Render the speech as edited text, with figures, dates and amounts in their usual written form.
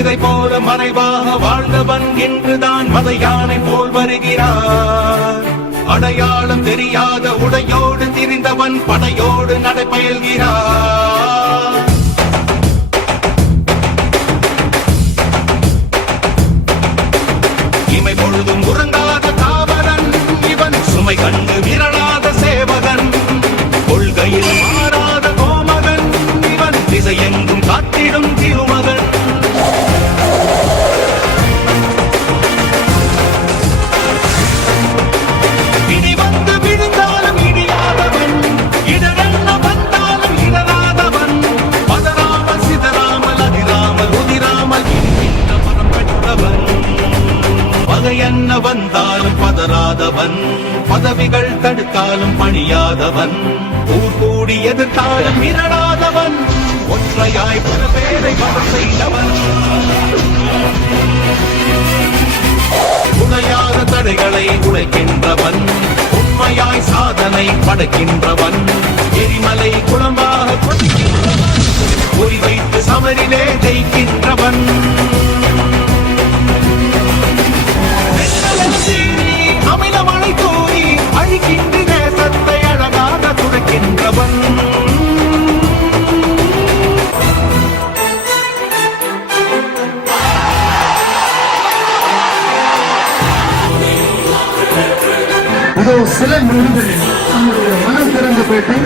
இதை போல மறைவாக வாழ்ந்தவன் இன்றுதான் மத யானை போல் வருகிறார். அடையாளம் தெரியாத உடையோடு திரிந்தவன் படையோடு நடைபயல்கிறார். இமை பொழுதும் உறங்காத காவலன் இவன், சுமை கண்டு விரலாத சேவகன், கொள்கையில் மாறாத கோமகன் இவன், திசையெங்கும் காத்திடும் திருமகன். இனி வந்து விழுந்தாலும் இடியாதவன், இடரென்ன வந்தாலும் இடராதவன், பதறாமல் சிதறாமல் அதிராமல் உதிராமல் இருக்கின்ற மரம் பெற்றவன். பகை என்ன வந்தாலும் பதறாதவன், பதவிகள் தடுத்தாலும் பணியாதவன், ஊர் கூடி எதிர்த்தாலும் மிரளாதவன், ஒற்றையாய் பல பேரை பதம் செய்தவன். உடையாத தடைகளை உடைக்கின்றவன், உண்மையாய் சாதனை படைக்கின்றவன், எரிமலை குளமாக கொதிக்கின்றவன், குறி வைத்து சமரிலே ஜெயிக்கின்றவன். அமிலமழை தூரி அழிக்கின்ற தேசத்தை அழகாக துடைக்கின்றவன். இதோ சில நொடிகளில் நம்முடைய மனம் திறந்த பேட்டை